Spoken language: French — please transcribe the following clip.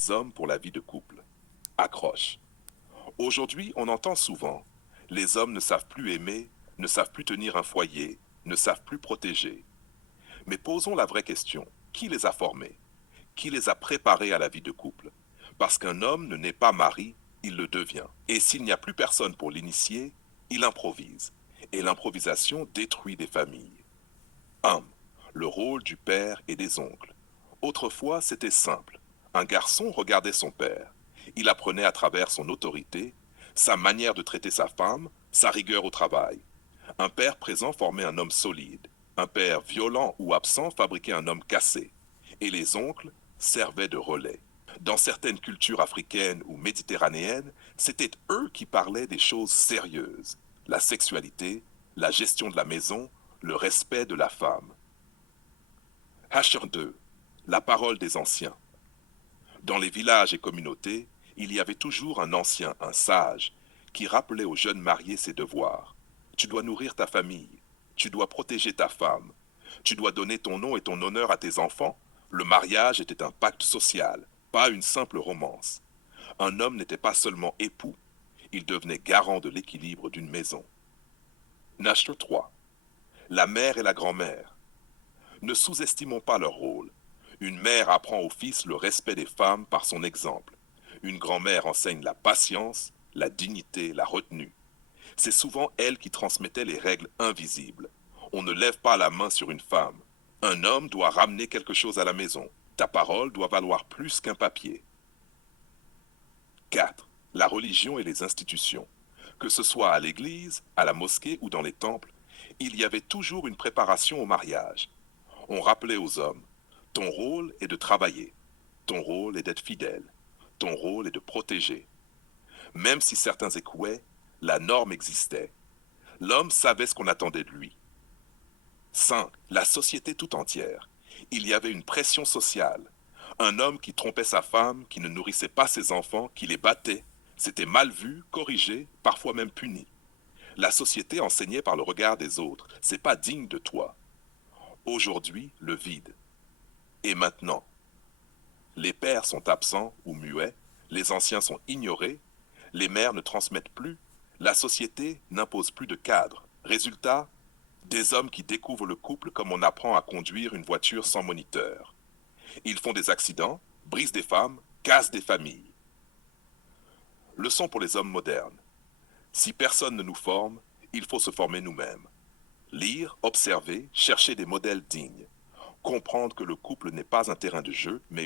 des hommes pour la vie de couple. Accroche. Aujourd'hui, on entend souvent, les hommes ne savent plus aimer, ne savent plus tenir un foyer, ne savent plus protéger. Mais posons la vraie question, qui les a formés? Qui les a préparés à la vie de couple? Parce qu'un homme ne naît pas mari, il le devient. Et s'il n'y a plus personne pour l'initier, il improvise. Et l'improvisation détruit des familles. 1. Le rôle du père et des oncles. Autrefois, c'était simple. Un garçon regardait son père. Il apprenait à travers son autorité, sa manière de traiter sa femme, sa rigueur au travail. Un père présent formait un homme solide. Un père violent ou absent fabriquait un homme cassé. Et les oncles servaient de relais. Dans certaines cultures africaines ou méditerranéennes, c'était eux qui parlaient des choses sérieuses. La sexualité, la gestion de la maison, le respect de la femme. HR2. La parole des anciens. Dans les villages et communautés, il y avait toujours un ancien, un sage, qui rappelait aux jeunes mariés ses devoirs. Tu dois nourrir ta famille, tu dois protéger ta femme, tu dois donner ton nom et ton honneur à tes enfants. Le mariage était un pacte social, pas une simple romance. Un homme n'était pas seulement époux, il devenait garant de l'équilibre d'une maison. Nashr 3. La mère et la grand-mère. Ne sous-estimons pas leur rôle. Une mère apprend au fils le respect des femmes par son exemple. Une grand-mère enseigne la patience, la dignité, la retenue. C'est souvent elle qui transmettait les règles invisibles. On ne lève pas la main sur une femme. Un homme doit ramener quelque chose à la maison. Ta parole doit valoir plus qu'un papier. 4. La religion et les institutions. Que ce soit à l'église, à la mosquée ou dans les temples, il y avait toujours une préparation au mariage. On rappelait aux hommes, ton rôle est de travailler, ton rôle est d'être fidèle, ton rôle est de protéger. Même si certains échouaient, la norme existait. L'homme savait ce qu'on attendait de lui. 5. La société tout entière. Il y avait une pression sociale. Un homme qui trompait sa femme, qui ne nourrissait pas ses enfants, qui les battait, c'était mal vu, corrigé, parfois même puni. La société enseignait par le regard des autres, c'est pas digne de toi. Aujourd'hui, le vide. Et maintenant, les pères sont absents ou muets, les anciens sont ignorés, les mères ne transmettent plus, la société n'impose plus de cadre. Résultat, des hommes qui découvrent le couple comme on apprend à conduire une voiture sans moniteur. Ils font des accidents, brisent des femmes, cassent des familles. Leçon pour les hommes modernes. Si personne ne nous forme, il faut se former nous-mêmes. Lire, observer, chercher des modèles dignes. Comprendre que le couple n'est pas un terrain de jeu, mais